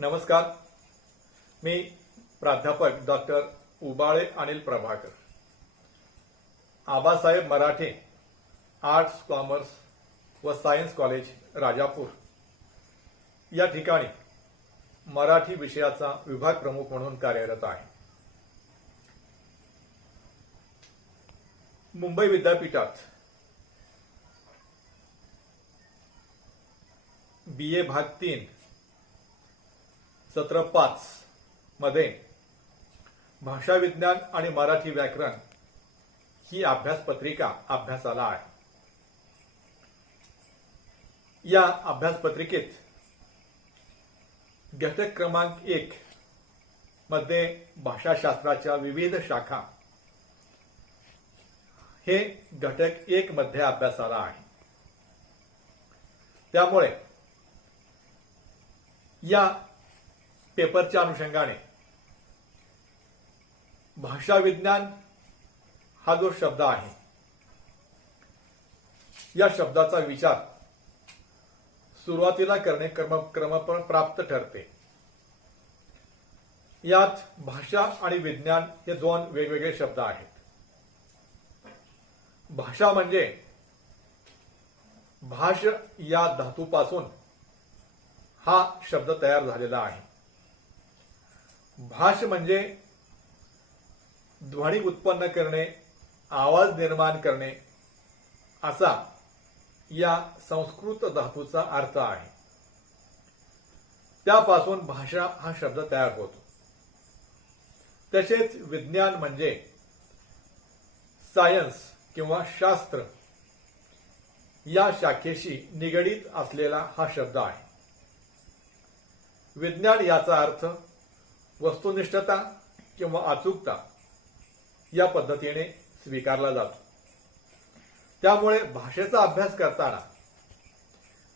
नमस्कार. मी प्राध्यापक डॉक्टर उबाळे अनिल प्रभाकर, आबासाहेब मराठे arts, commerce व सायन्स कॉलेज राजापूर या ठिकाणी मराठी विषयाचा विभाग प्रमुख म्हणून कार्यरत आहे. मुंबई विद्यापीठात BA भाग 3 सत्र 5 मध्ये भाषा विज्ञान आणि मराठी व्याकरण ही अभ्यासपत्रिका अभ्यासाला आहे. या अभ्यासपत्रिकेत घटक क्रमांक 1 मध्ये भाषाशास्त्राच्या विविध शाखा हे घटक 1 मध्ये अभ्यासाला आहे. त्यामुळे या पेपरच्या अनुषंगाने भाषा विज्ञान हा जो शब्द आहे, या शब्दाचा विचार सुरुवातीला करणे क्रमप्राप्त ठरते. यात भाषा आणि विज्ञान हे दोन वेगवेगळे शब्द आहेत. भाषा म्हणजे भाष या धातूपासून हा शब्द तयार झालेला आहे. भाष म्हणजे ध्वनी उत्पन्न करणे, आवाज निर्माण करणे असा या संस्कृत धातूचा अर्थ आहे. त्यापासून भाषा हा शब्द तयार होतो. तसेच विज्ञान म्हणजे सायन्स किंवा शास्त्र या शाखेशी निगडीत असलेला हा शब्द आहे. विज्ञान याचा अर्थ वस्तुनिष्ठता किंवा अचूकता या पद्धतीने स्वीकारला जातो. त्यामुळे भाषेचा अभ्यास करताना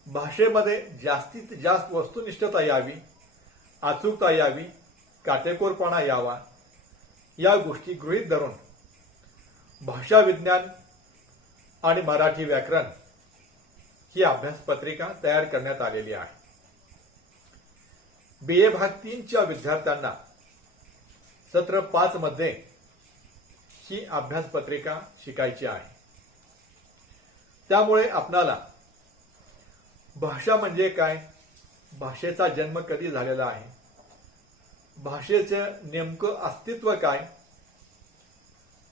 भाषेमध्ये जास्तीत जास्त वस्तुनिष्ठता यावी, अचूकता यावी, काटेकोरपणा यावा या गोष्टी गृहीत धरून भाषा विज्ञान आणि मराठी व्याकरण ही अभ्यासपत्रिका तयार करण्यात आलेली आहे. BA भाग 3 च्या विद्यार्थ्यांना सत्र 5 मध्ये ही अभ्यासपत्रिका शिकायची आहे. त्यामुळे आपणाला भाषा म्हणजे काय, भाषेचा जन्म कधी झालेला आहे, भाषेचं नेमकं अस्तित्व काय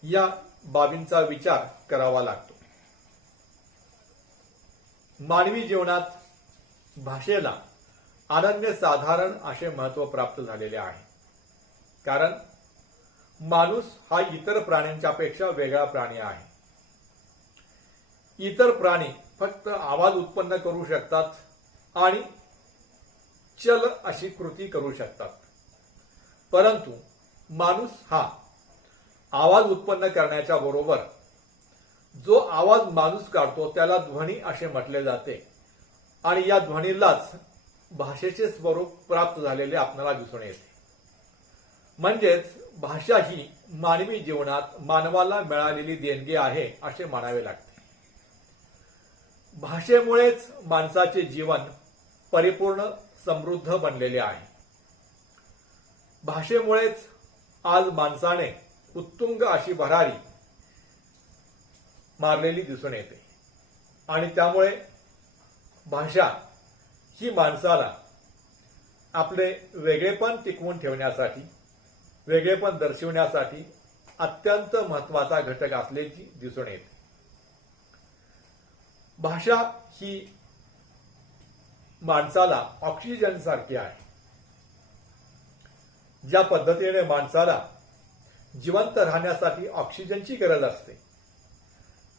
या बाबींचा विचार करावा लागतो. मानवी जीवनात भाषेला अनन्यसाधारण असे महत्त्व प्राप्त झालेले आहे. कारण माणूस हा इतर प्राण्यांच्यापेक्षा वेगळा प्राणी आहे. इतर प्राणी फक्त आवाज उत्पन्न करू शकतात आणि चल अशी कृती करू शकतात. परंतु माणूस हा आवाज उत्पन्न करण्याच्या बरोबर जो आवाज माणूस काढतो त्याला ध्वनी असे म्हटले जाते आणि या ध्वनीलाच भाषेचे स्वरूप प्राप्त झालेले आपल्याला दिसून येते. म्हणजेच भाषा ही मानवी जीवनात मानवाला मिळालेली देणगी आहे असे म्हणावे लागते. भाषेमुळेच माणसाचे जीवन परिपूर्ण समृद्ध बनलेले आहे. भाषेमुळेच आज माणसाने उत्तुंग अशी भरारी मारलेली दिसून येते आणि त्यामुळे भाषा ही माणसाला आपले वेगळेपण टिकवून ठेवण्यासाठी, वेगळेपण दर्शवण्यासाठी अत्यंत महत्त्वाचा घटक असल्याची दिसून येते. भाषा ही माणसाला ऑक्सिजन सारखी आहे. ज्या पद्धतीने माणसाला जिवंत राहण्यासाठी ऑक्सिजनची गरज असते,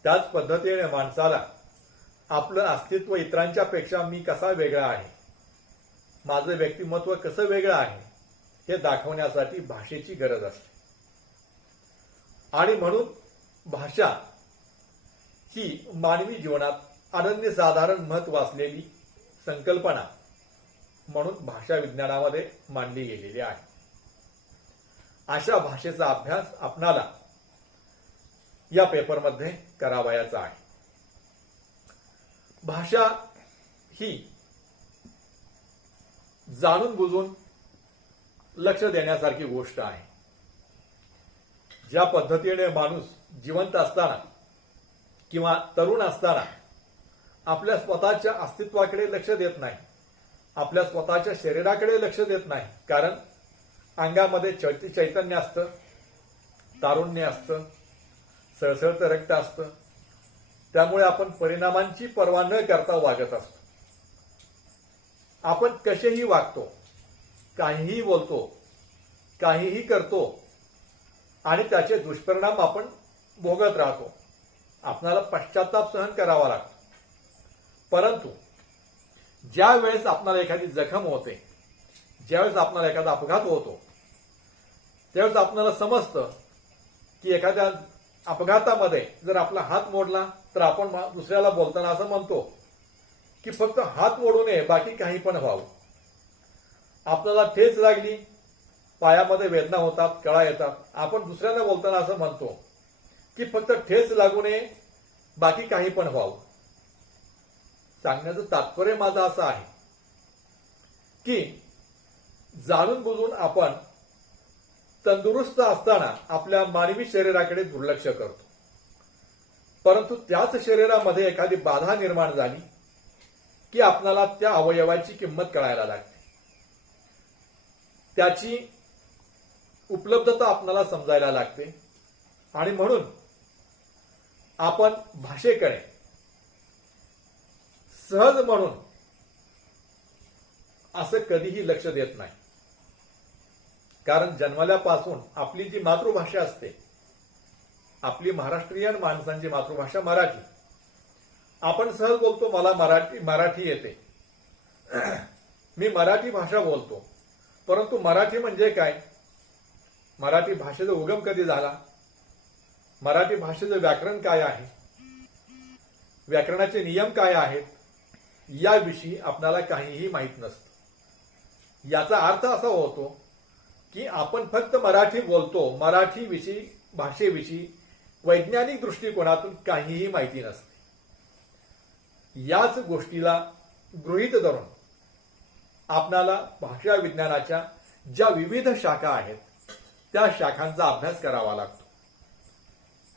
त्याच पद्धतीने माणसाला आपलं अस्तित्व इतरांच्या पेक्षा मी कसा वेगळा आहे, माझं व्यक्तिमत्व कसं वेगळं आहे हे दाखवण्यासाठी भाषेची गरज असते. आणि म्हणून भाषा ही मानवी जीवनात अनन्यसाधारण महत्त्व असलेली संकल्पना म्हणून भाषा विज्ञानामध्ये मांडली गेलेली आहे. अशा भाषेचा अभ्यास आपणाला या पेपरमध्ये करावयाचा आहे. भाषा ही जाणून बुजून लक्ष देण्यासारखी गोष्ट आहे. ज्या पद्धतीने माणूस जिवंत असताना किंवा तरुण असताना आपल्या स्वतःच्या अस्तित्वाकडे लक्ष देत नाही, आपल्या स्वतःच्या शरीराकडे लक्ष देत नाही, कारण अंगामध्ये चैतन्य असतं, तारुण्य असतं, सळसळतं रक्त असतं. त्यामुळे आपण परिणामांची पर्वा न करता वागत असतो. आपण कसेही वागतो, काहीही बोलतो, काहीही करतो आणि त्याचे दुष्परिणाम आपण भोगत राहतो. आपल्याला पश्चाताप सहन करावा लागतो. परंतु ज्या वेळेस आपल्याला एखादी जखम होते, ज्यावेळेस आपल्याला एखादा अपघात होतो, त्यावेळेस आपल्याला समजतं की एखाद्या अपघातामध्ये जर आपला हात मोडला तर आपण दुसऱ्याला बोलताना असं म्हणतो की फक्त हात मोडू नये, बाकी काही पण व्हावं. आपल्याला ठेच लागली, पायामध्ये वेदना होतात, कळा येतात, आपण दुसऱ्यांना बोलताना असं म्हणतो की फक्त ठेच लागू नये, बाकी काही पण व्हावं. सांगण्याचं तात्पर्य माझं असं आहे की जाणून बुजून आपण तंदुरुस्त असताना आपल्या मानवी शरीराकडे दुर्लक्ष करतो. परंतु त्याच शरीरामध्ये एखादी बाधा निर्माण झाली की आपल्याला त्या अवयवाची किंमत कळायला लागते, त्याची उपलब्धता आपल्याला समजायला लागते. आणि म्हणून आपण भाषेकडे सहज म्हणून असं कधीही लक्ष देत नाही. कारण जन्मल्यापासून आपली जी मातृभाषा असते, आपली महाराष्ट्रीयन माणसांची मातृभाषा मराठी, आपण सहज बोलतो मला मराठी येते, मी मराठी भाषा बोलतो. परंतु मराठी म्हणजे काय, मराठी भाषेचा उगम कधी झाला, मराठी भाषेचं व्याकरण काय आहे, व्याकरणाचे नियम काय आहेत, याविषयी आपल्याला काहीही माहीत नसतं. याचा अर्थ असा होतो की आपण फक्त मराठी बोलतो, मराठीविषयी भाषेविषयी वैज्ञानिक दृष्टिकोनातून काहीही माहिती नसते. याच गोष्टीला गृहीत धरून आपणाला भाषा विज्ञानाच्या ज्या विविध शाखा आहेत त्या शाखांचा अभ्यास करावा लागतो.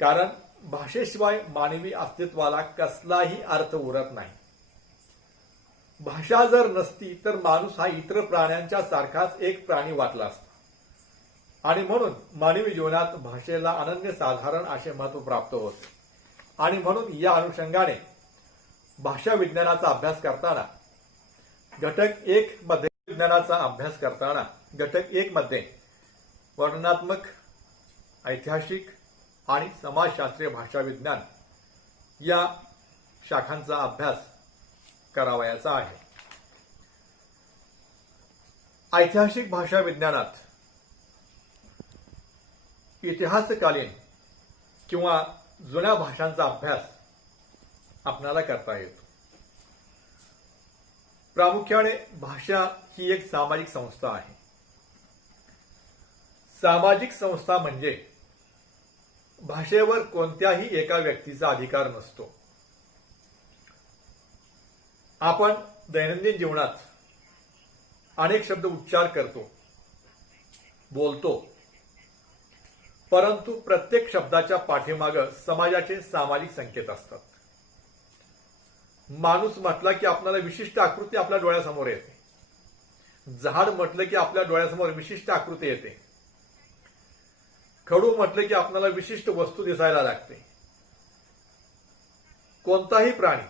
कारण भाषेशिवाय मानवी अस्तित्वाला कसलाही अर्थ उरत नाही. भाषा जर नसती तर माणूस हा इतर प्राण्यांच्या सारखाच एक प्राणी वाटला असता. आणि म्हणून मानवी जीवनात भाषेला अनन्यसाधारण असे महत्व प्राप्त होते. आणि म्हणून या अनुषंगाने भाषा विज्ञानाचा अभ्यास करताना घटक 1 मध्ये विज्ञानाचा अभ्यास करताना घटक 1 मध्ये वर्णनात्मक, ऐतिहासिक आणि समाजशास्त्रीय भाषा विज्ञान या शाखांचा अभ्यास करावयाचा आहे. ऐतिहासिक भाषा विज्ञानात इतिहासकालीन किंवा जुन्या भाषांचा अभ्यास आपणाला करता येतो. प्रामुख्याने भाषा ही एक सामाजिक संस्था आहे. सामाजिक संस्था म्हणजे भाषेवर कोणत्याही एका व्यक्तीचा अधिकार नसतो. आपण दैनंदिन जीवनात अनेक शब्द उच्चार करतो, बोलतो, परंतु प्रत्येक शब्दाच्या पाठीमागे समाजाचे सामाजिक संकेत असतात. माणूस म्हटला की आपल्याला विशिष्ट आकृती आपल्या डोळ्यासमोर येते. झाड म्हटलं की आपल्या डोळ्यासमोर विशिष्ट आकृती येते. खडू म्हटलं की आपल्याला विशिष्ट वस्तू दिसायला लागते. कोणताही प्राणी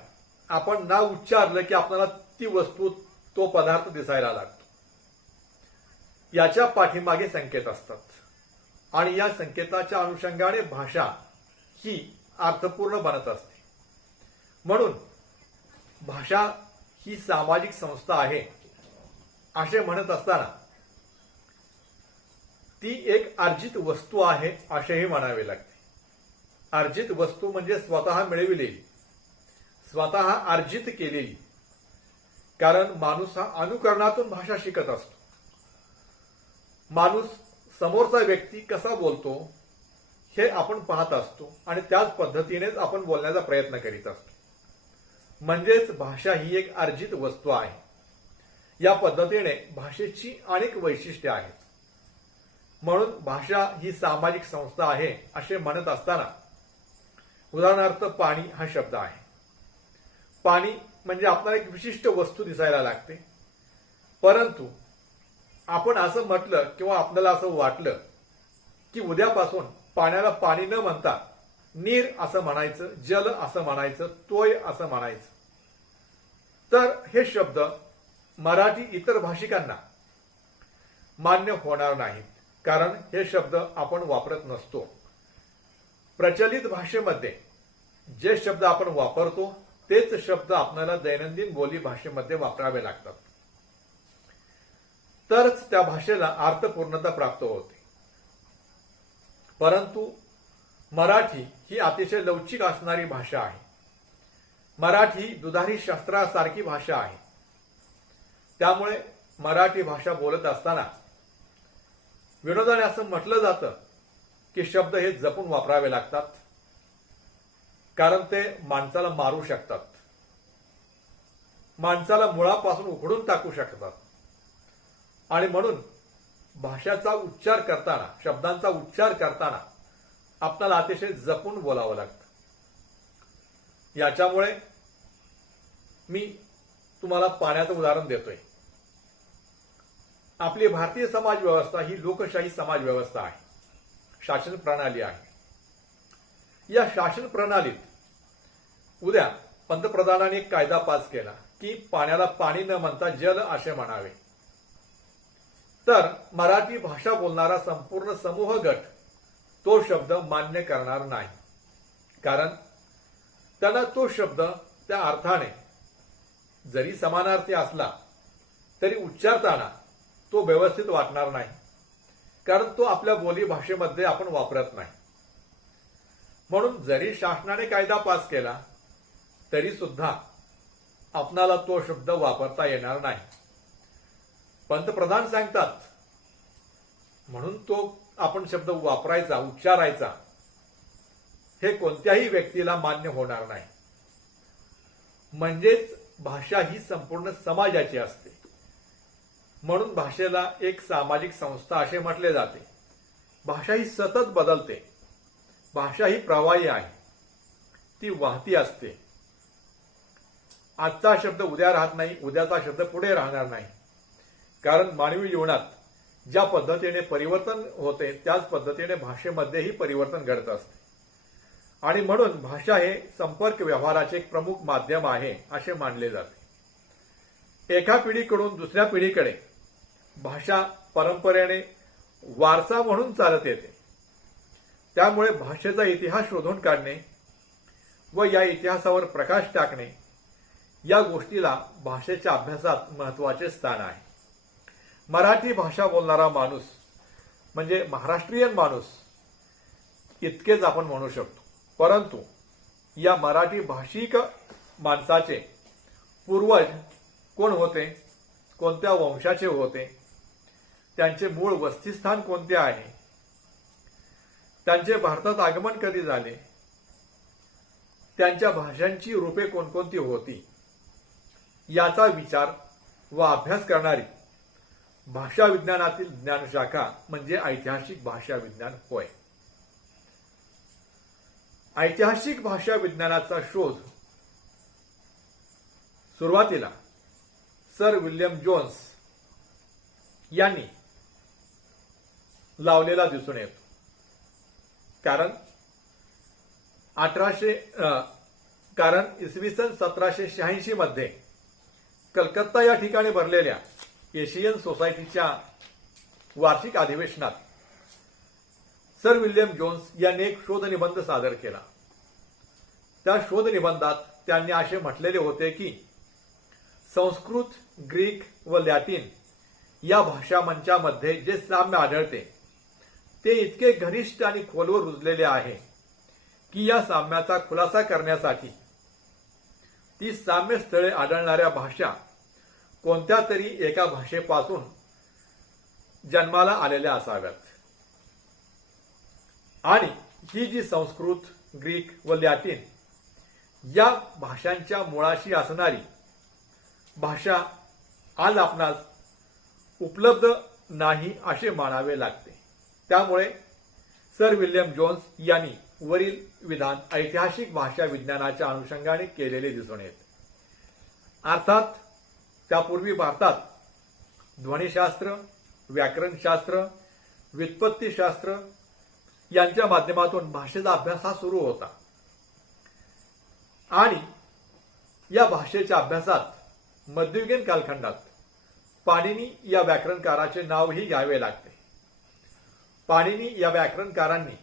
आपण नाव उच्चारलं की आपल्याला ती वस्तू, तो पदार्थ दिसायला लागतो. याच्या पाठीमागे संकेत असतात आणि या संकेताच्या अनुषंगाने भाषा ही अर्थपूर्ण बनत असते. म्हणून भाषा ही सामाजिक संस्था आहे असे म्हणत असताना ती एक अर्जित वस्तू आहे असेही म्हणावे लागते. अर्जित वस्तू म्हणजे स्वतः मिळविलेली, स्वतः अर्जित केलेली. कारण माणूस हा अनुकरणातून भाषा शिकत असतो. माणूस समोरचा व्यक्ती कसा बोलतो हे आपण पाहत असतो आणि त्याच पद्धतीनेच आपण बोलण्याचा प्रयत्न करीत असतो. म्हणजेच भाषा ही एक अर्जित वस्तू आहे. या पद्धतीने भाषेची अनेक वैशिष्ट्ये आहेत. म्हणून भाषा ही सामाजिक संस्था आहे असे म्हणत असताना उदाहरणार्थ पाणी हा शब्द आहे. पाणी म्हणजे आपल्याला एक विशिष्ट वस्तू दिसायला लागते, परंतु आपण असं म्हटलं किंवा आपल्याला असं वाटलं की उद्यापासून पाण्याला पाणी न म्हणता नीर असं म्हणायचं, जल असं म्हणायचं, तोय असं म्हणायचं, तर हे शब्द मराठी इतर भाषिकांना मान्य होणार नाहीत, कारण हे शब्द आपण वापरत नसतो. प्रचलित भाषेमध्ये जे शब्द आपण वापरतो तेच शब्द आपल्याला दैनंदिन बोली भाषेमध्ये वापरावे लागतात, तरच त्या भाषेला अर्थपूर्णता प्राप्त होते. परंतु मराठी ही अतिशय लवचिक असणारी भाषा आहे. मराठी दुधारी शस्त्रासारखी भाषा आहे. त्यामुळे मराठी भाषा बोलत असताना विनोदाने असं म्हटलं जातं की शब्द हे जपून वापरावे लागतात, कारण ते माणसाला मारू शकतात, माणसाला मुळापासून उखडून टाकू शकतात. आणि म्हणून भाषेचा उच्चार करताना, शब्दांचा उच्चार करताना आपल्याला अतिशय जपून बोलावं लागतं. याच्यामुळे मी तुम्हाला पाण्याचं उदाहरण देतोय. आपली भारतीय समाज व्यवस्था ही लोकशाही समाज व्यवस्था आहे, शासन प्रणाली आहे. या शासन प्रणालीत उद्या पंतप्रधानांनी एक कायदा पास केला की पाण्याला पाणी न म्हणता जल असे म्हणावे, तर मराठी भाषा बोलणारा संपूर्ण समूह गट तो शब्द मान्य करणार नाही, कारण त्यांना तो शब्द त्या अर्थाने जरी समानार्थी असला तरी उच्चारताना तो व्यवस्थित वाटणार नाही, कारण तो आपल्या बोली भाषेमध्ये आपण वापरत नाही. म्हणून जरी शासनाने कायदा पास केला तरी सुद्धा आपणाला तो शब्द वापरता येणार नाही. पंतप्रधान सांगतात म्हणून तो आपण शब्द वापरायचा, उच्चारायचा, हे कोणत्याही व्यक्तीला मान्य होणार नाही. म्हणजेच भाषा ही संपूर्ण समाजाची असते. म्हणून भाषेला एक सामाजिक संस्था असे म्हटले जाते. भाषा ही सतत बदलते. भाषा ही प्रवाही आहे, ती वाहती असते. आजचा शब्द उद्या राहत नाही, उद्याचा शब्द पुढे राहणार नाही, कारण मानवी जीवनात ज्या पद्धतीने परिवर्तन होते त्याच पद्धतीने भाषेमध्येही परिवर्तन घडत असते. आणि म्हणून भाषा हे संपर्क व्यवहाराचे एक प्रमुख माध्यम आहे असे मानले जाते. एका पिढीकडून दुसऱ्या पिढीकडे भाषा परंपरेने वारसा म्हणून चालत येते. त्यामुळे भाषेचा इतिहास शोधून काढणे व या इतिहासावर प्रकाश टाकणे या गोष्टीला भाषेच्या अभ्यासात महत्त्वाचे स्थान आहे. मराठी भाषा बोलणारा माणूस म्हणजे महाराष्ट्रीयन माणूस इतकेच आपण म्हणू शकतो. परंतु या मराठी भाषिक माणसाचे पूर्वज कोण होते, कोणत्या वंशाचे होते, त्यांचे मूळ वस्तीस्थान कोणते आहे, त्यांचे भारतात आगमन कधी झाले, त्यांच्या भाषांची रूपे कोणकोणती होती, याचा विचार व अभ्यास करणारी भाषा विज्ञानातील ज्ञानशाखा म्हणजे ऐतिहासिक भाषा विज्ञान होय. ऐतिहासिक भाषा विज्ञानाचा शोध सुरुवातीला सर विल्यम जोन्स यांनी लावलेला दिसून येतो. कारण इसवी सन 1786 मध्ये कलकत्ता या ठिकाणी भरलेल्या एशियन सोसायटीच्या वार्षिक अधिवेशनात सर विल्यम जोन्स यांनी एक शोधनिबंध सादर केला. त्या शोधनिबंधात त्यांनी असे म्हटलेले होते की संस्कृत, ग्रीक व लॅटिन या भाषा मंचामध्ये जे साम्य आढळते ते इतके घनिष्ठ आणि खोलवर रुजलेले आहे की या साम्याचा खुलासा करण्यासाठी ती साम्य स्थळे आढळणाऱ्या भाषा कोणत्या तरी एका भाषेपासून जन्माला आलेल्या असाव्यात. आणि ही जी संस्कृत, ग्रीक व लॅटिन या भाषांच्या मुळाशी असणारी भाषा आज आपणास उपलब्ध नाही असे मानावे लागते. त्यामुळे सर विल्यम जोन्स यांनी वरील विधान ऐतिहासिक भाषा विज्ञानाच्या अनुषंगाने केलेले दिसून येते. अर्थात त्यापूर्वी भारतात ध्वनिशास्त्र, व्याकरणशास्त्र, व्युत्पत्तीशास्त्र यांच्या माध्यमातून भाषेचा अभ्यास हा सुरू होता आणि या भाषेच्या अभ्यासात मध्ययुगीन कालखंडात पाणिनी या व्याकरणकाराचे नावही घ्यावे लागते. पाणिनी या व्याकरणकारांनी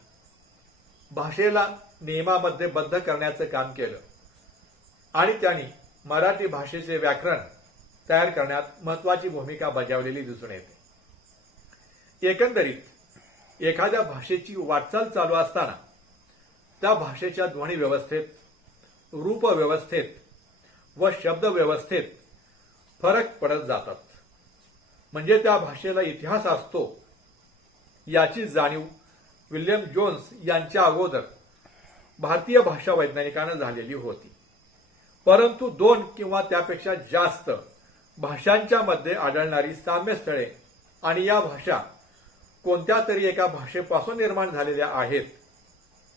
भाषेला नियमामध्ये बद्ध करण्याचं काम केलं आणि त्यांनी मराठी भाषेचे व्याकरण तयार करण्यात महत्त्वाची भूमिका बजावलेली दिसून येते. एकंदरीत एखाद्या भाषेची वाटचाल चालू असताना त्या भाषेच्या ध्वनी व्यवस्थेत, रूप व्यवस्थेत व शब्द व्यवस्थेत फरक पडत जातात. म्हणजे त्या भाषेला इतिहास असतो याची जाणीव विल्यम जोन्स यांच्या अगोदर भारतीय भाषा वैज्ञानिकांना झालेली होती. परंतु 2 किंवा त्यापेक्षा जास्त भाषांच्या मध्ये आढळणारी साम्यस्थळे आणि या भाषा कोणत्या तरी एका भाषेपासून निर्माण झालेल्या आहेत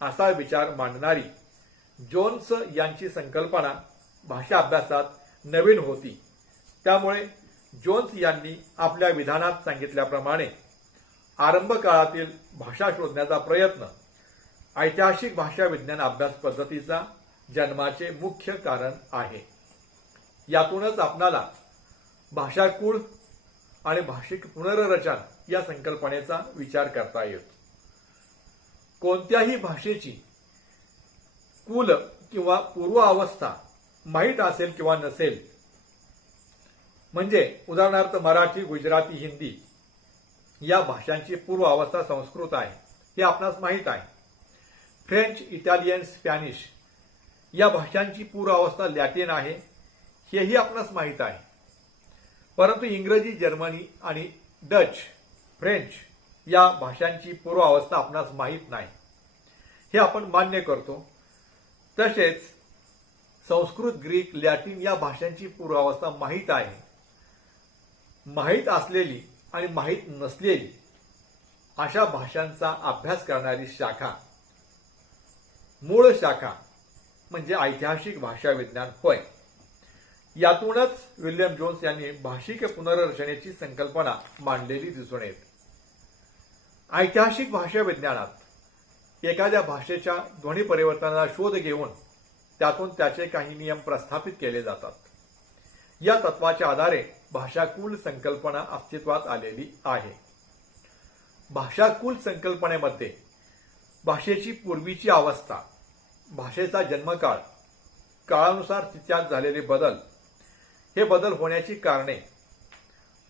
असा विचार मांडणारी जोन्स यांची संकल्पना भाषा अभ्यासात नवीन होती. त्यामुळे जोन्स यांनी आपल्या विधानात सांगितल्याप्रमाणे आरंभ काळातील भाषा शोधण्याचा प्रयत्न ऐतिहासिक भाषा विज्ञान अभ्यास पद्धतीचा जन्माचे मुख्य कारण आहे. यातूनच आपणाला भाषाकुळ आणि भाषिक पुनर्रचना या संकल्पनेचा विचार करता येतो. कोणत्याही भाषेची कुल किंवा पूर्व अवस्था माहीत असेल किंवा नसेल, म्हणजे उदाहरणार्थ मराठी, गुजराती, हिंदी या भाषांची पूर्व अवस्था संस्कृत आहे हे आपणास माहीत आहे. फ्रेंच, इटालियन, स्पॅनिश या भाषांची पूर्व अवस्था लॅटिन आहे हेही आपणास माहीत आहे. परंतु इंग्रजी, जर्मनी आणि डच, फ्रेंच या भाषांची पूर्व अवस्था आपणास माहीत नाही हे आपण मान्य करतो. तसेच संस्कृत, ग्रीक, लॅटिन या भाषांची पूर्व अवस्था माहीत आहे. माहीत असलेली आणि माहीत नसलेली अशा भाषांचा अभ्यास करणारी शाखा, मूळ शाखा म्हणजे ऐतिहासिक भाषा विज्ञान होय. यातूनच विल्यम जोन्स यांनी भाषिक पुनर्रचनेची संकल्पना मांडलेली दिसून येते. ऐतिहासिक भाषा विज्ञानात एखाद्या भाषेच्या ध्वनी परिवर्तनाचा शोध घेऊन त्यातून त्याचे काही नियम प्रस्थापित केले जातात. या तत्वाच्या आधारे भाषाकुल संकल्पना अस्तित्वात आलेली आहे. भाषाकुल संकल्पनेमध्ये भाषेची पूर्वीची अवस्था, भाषेचा जन्मकाळ, काळानुसार तिच्यात झालेले बदल, हे बदल होण्याची कारणे,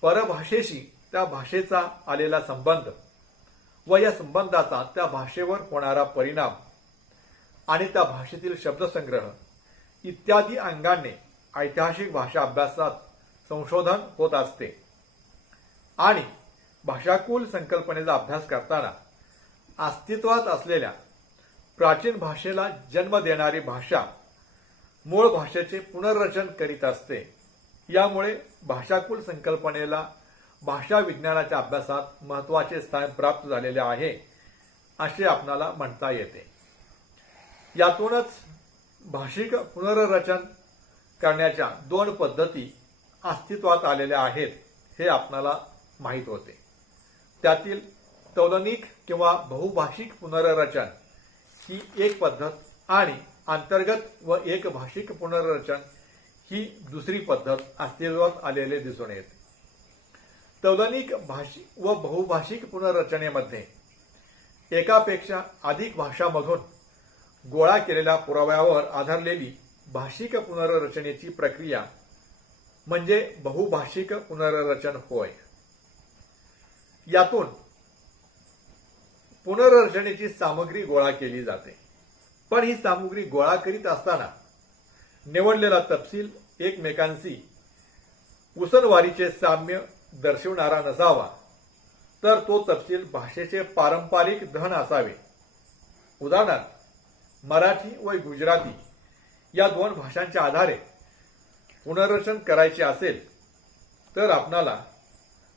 परभाषेशी त्या भाषेचा आलेला संबंध व या संबंधाचा त्या भाषेवर होणारा परिणाम आणि त्या भाषेतील शब्दसंग्रह इत्यादी अंगाने ऐतिहासिक भाषा अभ्यासात संशोधन होत असते. आणि भाषाकुल संकल्पनेचा अभ्यास करताना अस्तित्वात असलेल्या प्राचीन भाषेला जन्म देणारी भाषा मूळ भाषेचे पुनर्रचन करीत असते. यामुळे भाषाकुल संकल्पनेला भाषा विज्ञानाच्या अभ्यासात महत्त्वाचे स्थान प्राप्त झालेले आहे असे आपणाला म्हणता येते. यातूनच भाषिक पुनर्रचन करण्याच्या 2 पद्धती अस्तित्वात आलेल्या आहेत हे आपणाला माहीत होते. त्यातील तौलनिक किंवा बहुभाषिक पुनर्रचन ही एक पद्धत आणि अंतर्गत व एक भाषिक पुनर्रचन ही दुसरी पद्धत अस्तित्वात आलेले दिसून येते. तौलनिक व बहुभाषिक पुनर्रचनेमध्ये एकापेक्षा अधिक भाषांमधून गोळा केलेल्या पुराव्यावर आधारलेली भाषिक पुनर्रचनेची प्रक्रिया म्हणजे बहुभाषिक पुनर्रचन होय. यातून पुनर्रचनेची सामग्री गोळा केली जाते. पण ही सामग्री गोळा करीत असताना निवडलेला तपशील एकमेकांशी उसनवारीचे साम्य दर्शवणारा नसावा, तर तो तपशील भाषेचे पारंपरिक धन असावे. उदाहरणार्थ मराठी व गुजराती या 2 भाषांच्या आधारे पुनर्रचन करायचे असेल तर आपणाला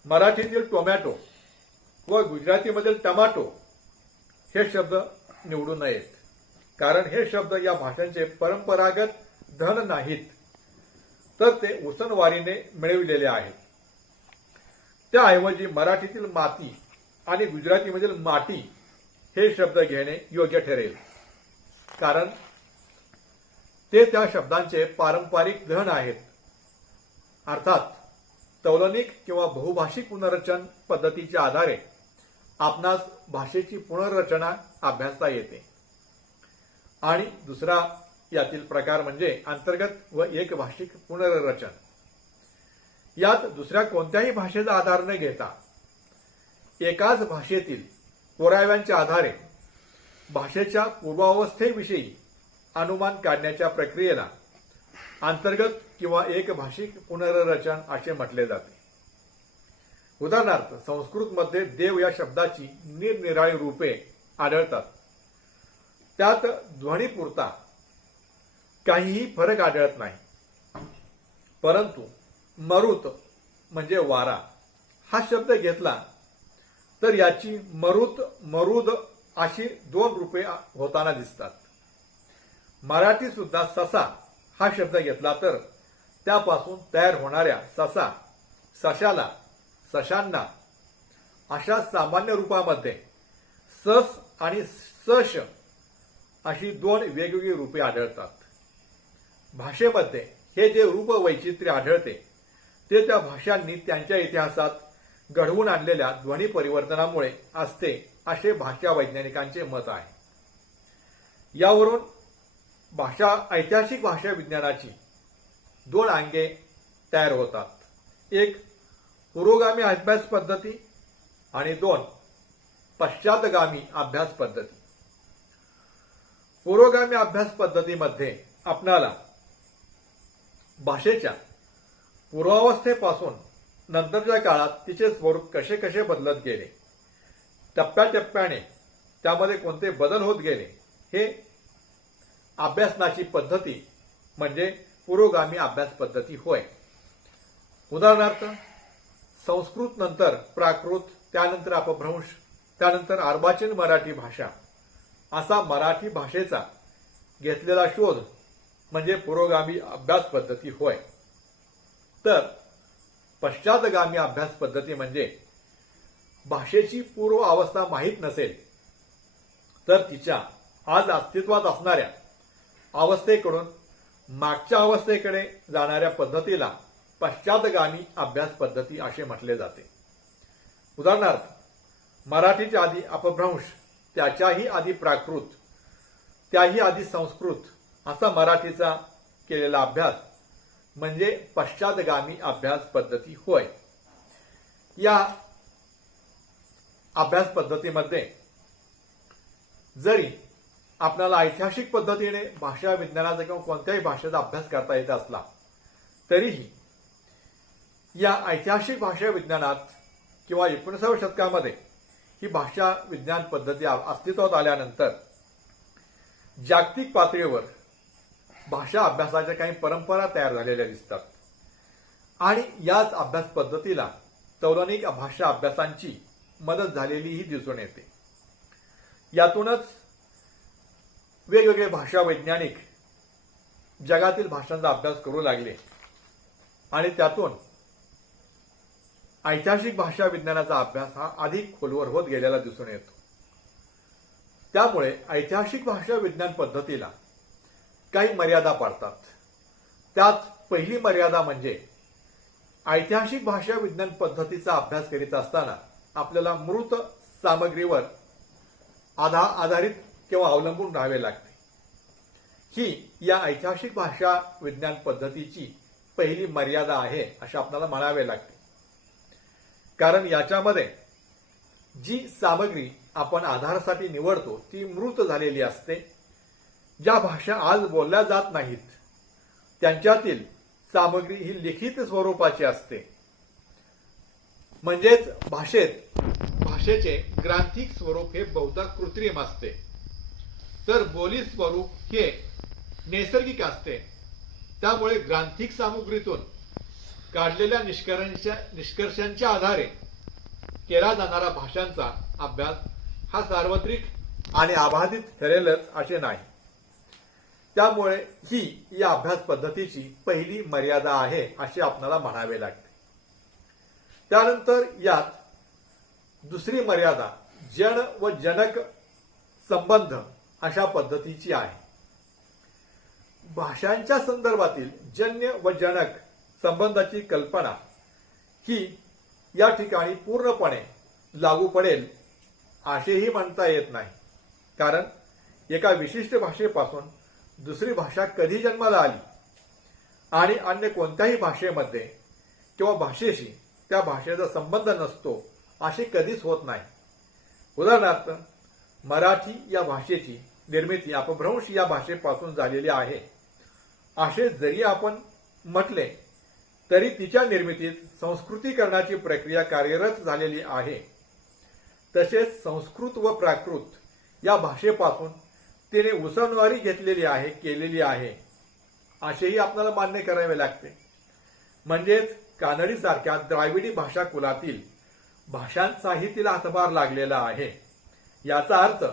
मराठीतील टोमॅटो व गुजरातीमधील टमाटो हे शब्द निवडू नयेत, कारण हे शब्द या भाषांचे परंपरागत धन नाहीत, तर ते उसनवारीने मिळविलेले आहेत. त्याऐवजी मराठीतील माती आणि गुजरातीमधील माटी हे शब्द घेणे योग्य ठरेल, कारण ते त्या शब्दांचे पारंपरिक धन आहेत. अर्थात तौलनिक किंवा बहुभाषिक पुनर्रचन पद्धतीच्या आधारे आपणास भाषेची पुनर्रचना अभ्यासता येते. आणि दुसरा यातील प्रकार म्हणजे अंतर्गत व एकभाषिक पुनर्रचन. यात दुसऱ्या कोणत्याही भाषेचा आधार न घेता एकाच भाषेतील पुराव्यांच्या आधारे भाषेच्या पूर्वावस्थेविषयी अनुमान काढण्याच्या प्रक्रियेला अंतर्गत किंवा एकभाषिक पुनर्रचन असे म्हटले जाते. उदाहरणार्थ, संस्कृतमध्ये देव या शब्दाची निरनिराळी रूपे आढळतात. त्यात ध्वनीपुरता काहीही फरक आढळत नाही. परंतु मरुत म्हणजे वारा हा शब्द घेतला तर याची मरुत मरुद अशी 2 रूपे होताना दिसतात. मराठी सुद्धा ससा हा शब्द घेतला तर त्यापासून तयार होणाऱ्या ससा, सशाला, सशांना अशा सामान्य रूपामध्ये सस आणि सश अशी 2 वेगवेगळी रूपे आढळतात. भाषेमध्ये हे जे रूप वैचित्र्य आढळते ते त्या भाषांनी त्यांच्या इतिहासात घडवून आणलेल्या ध्वनी परिवर्तनामुळे असते असे भाषा वैज्ञानिकांचे मत आहे. यावरून ऐतिहासिक भाषा विज्ञानाची 2 अंगे तयार होतात. एक पुरोगामी अभ्यास पद्धती आणि 2 पश्चातगामी अभ्यास पद्धती. पुरोगामी अभ्यास पद्धतीमध्ये आपणाला भाषेच्या पूर्वावस्थेपासून नंतरच्या काळात तिचे स्वरूप कसे कसे बदलत गेले, टप्प्याटप्प्याने त्यामध्ये कोणते बदल होत गेले हे अभ्यासनाची पद्धती म्हणजे पुरोगामी अभ्यास पद्धती होय. उदाहरणार्थ, संस्कृत नंतर प्राकृत, त्यानंतर अपभ्रंश, त्यानंतर अर्वाचीन मराठी भाषा असा मराठी भाषेचा घेतलेला शोध म्हणजे पुरोगामी अभ्यास पद्धती होय. तर पश्चातगामी अभ्यास पद्धती म्हणजे भाषेची पूर्व अवस्था माहीत नसेल तर तिच्या आज अस्तित्वात असणाऱ्या अवस्थेकडून मागच्या अवस्थेकडे जाणाऱ्या पद्धतीला पश्चातगामी अभ्यास पद्धती असे म्हटले जाते. उदाहरणार्थ, मराठीच्या आधी अपभ्रंश, त्याच्याही आधी प्राकृत, त्याही आधी संस्कृत असा मराठीचा केलेला अभ्यास म्हणजे पश्चातगामी अभ्यास पद्धती होय. या अभ्यास पद्धतीमध्ये जरी आपल्याला ऐतिहासिक पद्धतीने भाषा विज्ञानाचा किंवा कोणत्याही भाषेचा अभ्यास करता येत असला तरीही या ऐतिहासिक भाषा विज्ञानात किंवा 19व्या शतकामध्ये ही भाषा विज्ञान पद्धती अस्तित्वात आल्यानंतर जागतिक पातळीवर भाषा अभ्यासाच्या काही परंपरा तयार झालेल्या दिसतात आणि याच अभ्यास पद्धतीला तौलनिक भाषा अभ्यासांची मदत झालेलीही दिसून येते. यातूनच वेगवेगळे भाषा वैज्ञानिक जगातील भाषांचा अभ्यास करू लागले आणि त्यातून ऐतिहासिक भाषा विज्ञानाचा अभ्यास हा अधिक खोलवर होत गेलेला दिसून येतो. त्यामुळे ऐतिहासिक भाषा विज्ञान पद्धतीला काही मर्यादा पडतात. त्यात पहिली मर्यादा म्हणजे ऐतिहासिक भाषा विज्ञान पद्धतीचा अभ्यास करीत असताना आपल्याला मृत सामग्रीवर आधारित किंवा अवलंबून राहावे लागते. ही या ऐतिहासिक भाषा विज्ञान पद्धतीची पहिली मर्यादा आहे असे आपल्याला म्हणावे लागते. कारण याच्यामध्ये जी सामग्री आपण आधारासाठी निवडतो ती मृत झालेली असते. ज्या भाषा आज बोलल्या जात नाहीत त्यांच्यातील सामग्री ही लिखित स्वरूपाची असते. म्हणजेच भाषेचे ग्रांथिक स्वरूप हे बहुधा कृत्रिम असते, तर बोली स्वरूप हे नैसर्गिक असते. त्यामुळे ग्रांथिक सामुग्रीतून काढलेल्या निष्कर्षांच्या आधारे केला जाणारा भाषांचा अभ्यास हा सार्वत्रिक आणि अबाधित ठरेलच असे नाही. त्यामुळे ही या अभ्यास पद्धतीची पहिली मर्यादा आहे असे आपल्याला म्हणावे लागते. त्यानंतर यात दुसरी मर्यादा जन व जनक संबंध अशा पद्धतीची आहे. भाषांच्या संदर्भातील जन्य व जनक संबंधाची कल्पना ही या ठिकाणी पूर्णपणे लागू पडेल असेही म्हणता येत नाही. कारण एका विशिष्ट भाषेपासून दुसरी भाषा कधी जन्माला आली आणि अन्य कोणत्याही भाषेमध्ये किंवा भाषेशी त्या भाषेचा संबंध नसतो असे कधीच होत नाही. उदाहरणार्थ मराठी या भाषेची निर्मिती अपभ्रंश या भाषेपासून झालेली आहे असे जरी आपण म्हटले तरी तिच्या निर्मितीत संस्कृतीकरणाची प्रक्रिया कार्यरत झालेली आहे. तसेच संस्कृत व प्राकृत या भाषेपासून तिने उसळणारी घेतलेली आहे केलेली आहे असेही आपल्याला मान्य करावे लागते. म्हणजेच कानडी सारख्या द्राविडी भाषा कुलातील भाषांचाही तिला हातभार लागलेला आहे. याचा अर्थ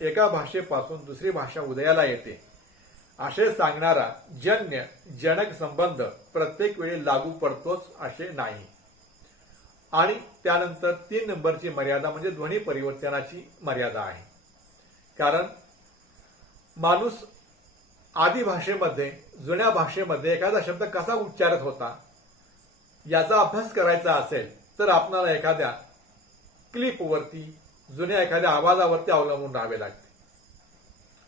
एका भाषेपासून दुसरी भाषा उदयाला येते असे सांगणारा जन्य जनक संबंध प्रत्येक वेळी लागू पडतोच असे नाही. आणि त्यानंतर 3 नंबरची मर्यादा म्हणजे ध्वनी परिवर्तनाची मर्यादा आहे. कारण माणूस आदी भाषेमध्ये जुन्या भाषेमध्ये एखादा शब्द कसा उच्चारत होता याचा अभ्यास करायचा असेल तर आपल्याला एखाद्या क्लिपवरती जुन्या एखाद्या आवाजावरती अवलंबून राहावे लागते.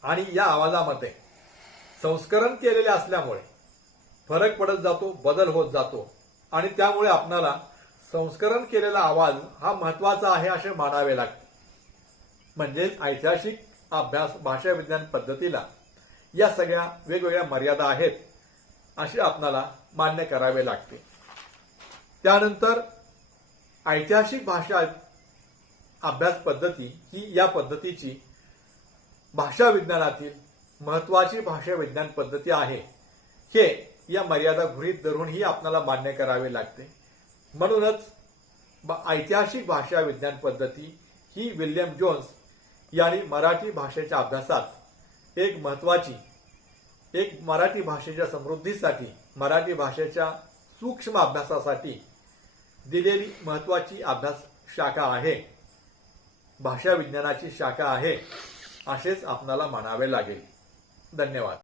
आणि या आवाजामध्ये संस्करण केलेले असल्यामुळे फरक पडत जातो, बदल होत जातो आणि त्यामुळे आपल्याला संस्करण केलेला आवाज हा महत्वाचा आहे असे मानावे लागते. म्हणजेच ऐतिहासिक अभ्यास भाषा विज्ञान पद्धतीला या सगळ्या वेगवेगळ्या मर्यादा आहेत असे आपल्याला मान्य करावे लागते. त्यानंतर ऐतिहासिक भाषा अभ्यास पद्धती ही या पद्धतीची भाषा विज्ञानातील महत्वाची भाषा विज्ञान पद्धती आहे हे या मर्यादा गृहीत धरून ही आपल्याला मान्य करावे लागते. म्हणूनच ऐतिहासिक भाषा विज्ञान पद्धती ही विल्यम जोन्स यांनी मराठी भाषेच्या अभ्यासात एक महत्वाची मराठी भाषेच्या समृद्धीसाठी मराठी भाषेच्या सूक्ष्म अभ्यासासाठी दिलेली महत्वाची अभ्यास शाखा आहे, भाषा विज्ञानाची शाखा आहे असेच आपल्याला म्हणावे लागेल. धन्यवाद.